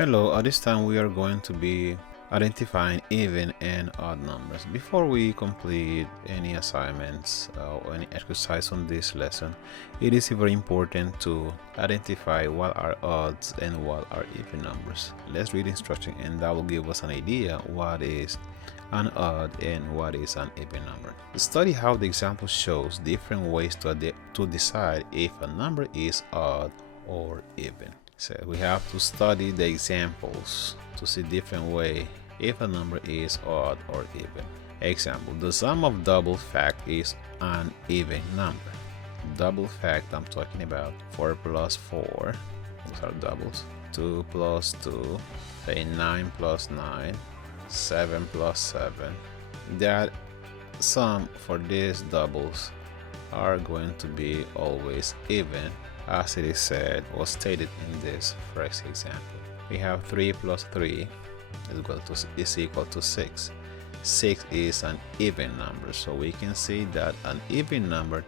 Hello, at this time we are going to be identifying even and odd numbers. Before we complete any assignments or any exercise on this lesson, it is very important to identify what are odds and what are even numbers. Let's read instruction and that will give us an idea what is an odd and what is an even number. Study how the example shows different ways to decide if a number is odd or even. So we have to study the examples to see different way if a number is odd or even. Example, the sum of double fact is an even number. Double fact I'm talking about 4 plus 4, those are doubles. 2 plus 2, say 9 plus 9, 7 plus 7. That sum for these doubles are going to be always even, as it is said or stated in this first example. We have 3 plus 3 is equal to 6. 6 is an even number, so we can see that an even number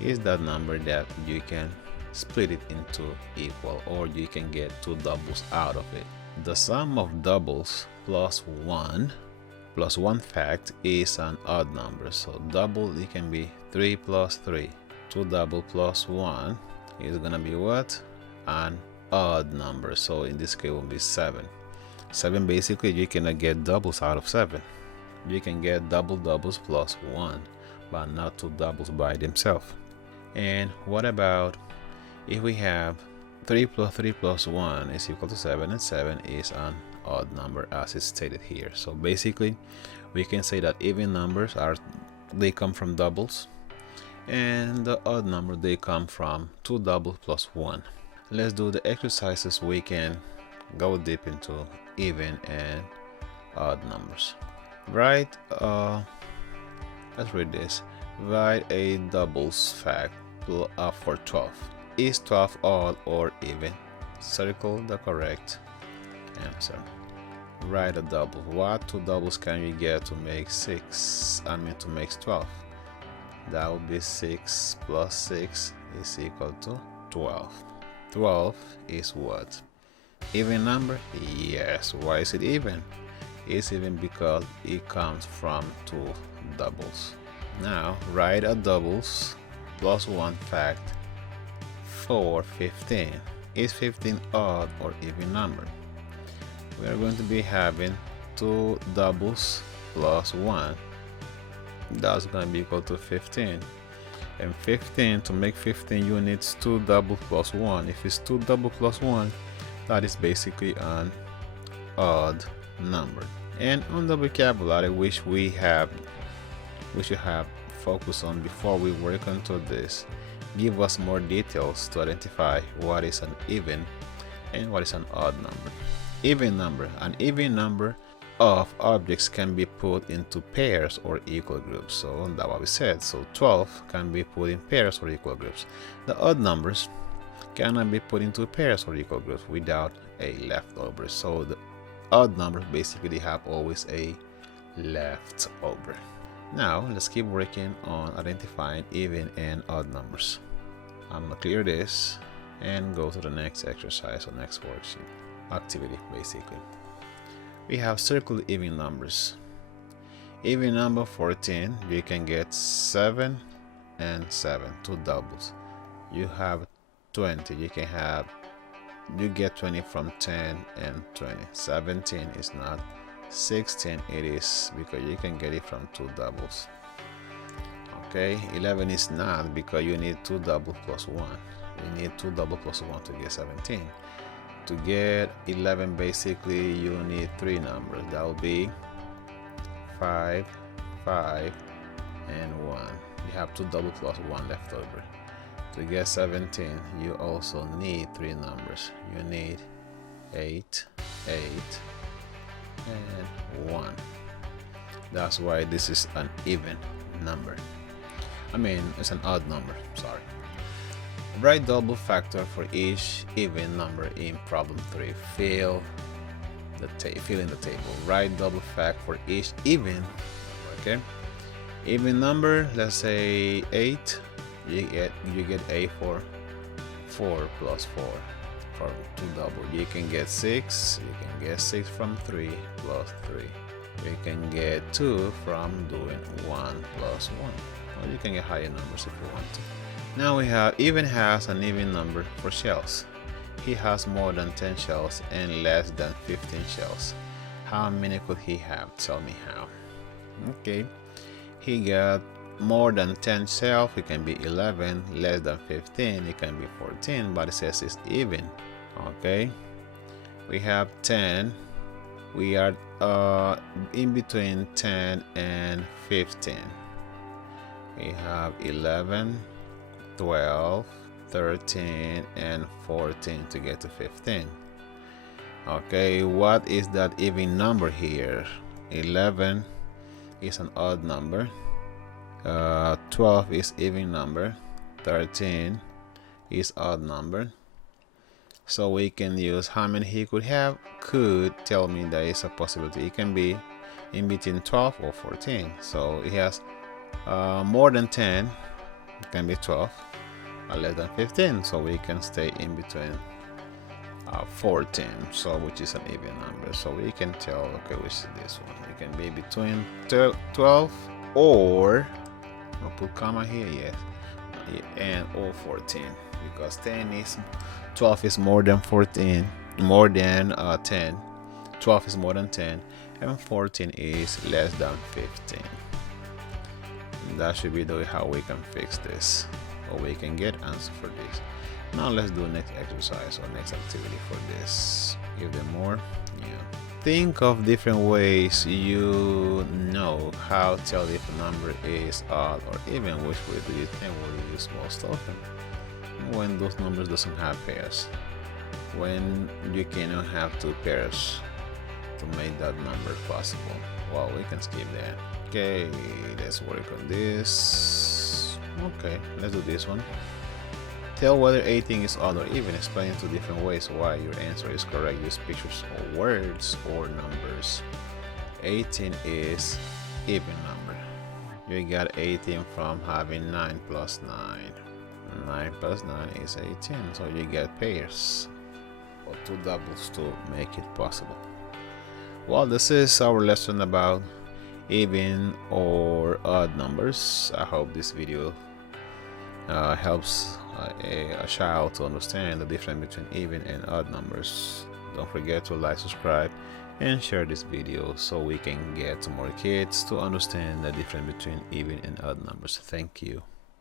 is that number that you can split it into equal, or you can get two doubles out of it. The sum of doubles plus 1 fact is an odd number, so double it can be 3 plus 3. 2 double plus 1 is gonna be what? An odd number, so in this case it will be 7. 7 basically you cannot get doubles out of 7. You can get doubles plus 1, but not two doubles by themselves. And what about if we have 3 plus 1 is equal to 7, and 7 is an odd number as is stated here. So basically we can say that even numbers they come from doubles, and the odd number they come from 2 doubles plus 1. Let's do the exercises. We can go deep into even and odd numbers. Let's read this. Write a doubles fact for 12. Is 12 odd or even? Circle the correct answer. Write a double. What two doubles can you get to make 12? That would be 6 plus 6 is equal to 12. 12 is what? Even number? Yes. Why is it even? It's even because it comes from two doubles. Now write a doubles plus 1 fact for 15. Is 15 odd or even number? We are going to be having 2 doubles plus 1. That's going to be equal to 15. And 15, to make 15 you need 2 double plus 1. If it's 2 double plus 1, that is basically an odd number. And on the vocabulary which we should have focus on before we work onto this, give us more details to identify what is an even and what is an odd number. Even number. An even number of objects can be put into pairs or equal groups. So that's what we said. So 12 can be put in pairs or equal groups. The odd numbers cannot be put into pairs or equal groups without a leftover. So the odd numbers basically have always a leftover. Now let's keep working on identifying even and odd numbers. I'm gonna clear this and go to the next exercise or next worksheet activity. Basically we have circle even numbers. Even number 14, you can get 7 and 7, two doubles. You have 20, you get 20 from 10 and 20. 17 is not. 16 it is, because you can get it from two doubles. Okay, 11 is not, because you need 2 doubles plus 1. You need 2 doubles plus 1 to get 17. To get 11 basically you need 3 numbers. That will be 5, 5 and 1. You have 2 double plus 1 left over. To get 17 you also need 3 numbers. You need 8, 8 and 1. That's why this is an even number. It's an odd number, sorry. Write double factor for each even number in problem 3. Fill in the table. Write double fact for each even. Okay. Even number, let's say 8. You get 8 for 4 plus 4. for 2 double. You can get 6. You can get 6 from 3 plus 3. You can get 2 from doing 1 plus 1. Or you can get higher numbers if you want to. Now we have even has an even number for shells. He has more than 10 shells and less than 15 shells. How many could he have? Tell me how. Okay, he got more than 10 shells. It can be 11. Less than 15, it can be 14, but it says it's even. Okay, we have 10. We are in between 10 and 15. We have 11, 12, 13, and 14 to get to 15. Okay, what is that even number here? 11 is an odd number. 12 is even number. 13 is odd number. So we can use how many he could have. Could tell me there is a possibility it can be in between 12 or 14. So he has more than 10. It can be 12. Less than 15, so we can stay in between 14, so which is an even number. So we can tell, okay, which is this one. It can be between 12 or I'll put comma here, yes, and or 14, because 12 is more than 14, more than 10. 12 is more than 10, and 14 is less than 15. And that should be the way how we can fix this, or we can get answer for this. Now let's do next exercise or next activity for this. Give them more. Yeah. Think of different ways you know how to tell if a number is odd or even. Which way do you think will you use most often? When those numbers doesn't have pairs. When you cannot have 2 pairs to make that number possible. Well, we can skip that. Okay, let's work on this. Okay, let's do this one. Tell whether 18 is odd or even. Explain in 2 different ways why your answer is correct. Use pictures or words or numbers. 18 is even number. You got 18 from having 9 plus 9. 9 plus 9 is 18. So you get pairs or 2 doubles to make it possible. Well, this is our lesson about even or odd numbers. I hope this video helps a child to understand the difference between even and odd numbers. Don't forget to like, subscribe, and share this video so we can get more kids to understand the difference between even and odd numbers. Thank you.